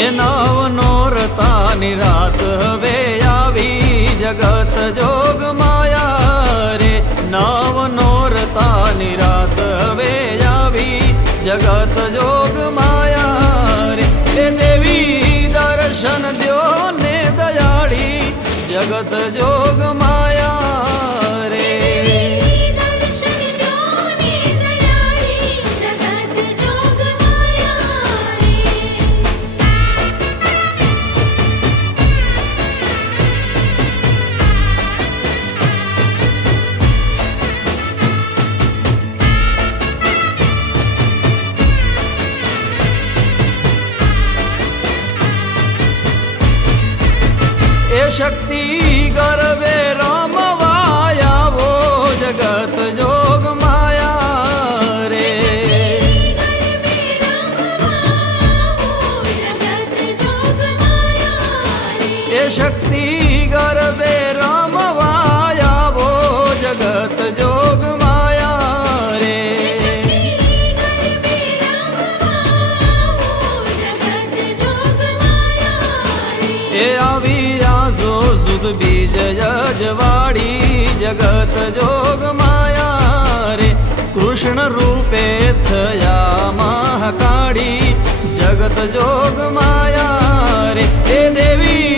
એ નવ નોરતાની રાત હવે આવી જગત જોગ માયા રે નવ નોરતાની રાત હવે આવી જગત જોગ માયા રે એ દેવી દર્શન દ્યો ને દયાળી જગત જોગ માયા રે એ શક્તિ ગરવે રમવાયાવો જગત જોગ માયા રે એ શક્તિ ગરવે રમવાયાવો જગત જોગ માયા રે એ આવી સુદ બીજ જજવાડી જગત જોગ માયા રે કૃષ્ણ રૂપે થયા મહાકાળી જગત જોગ માયા રે એ દેવી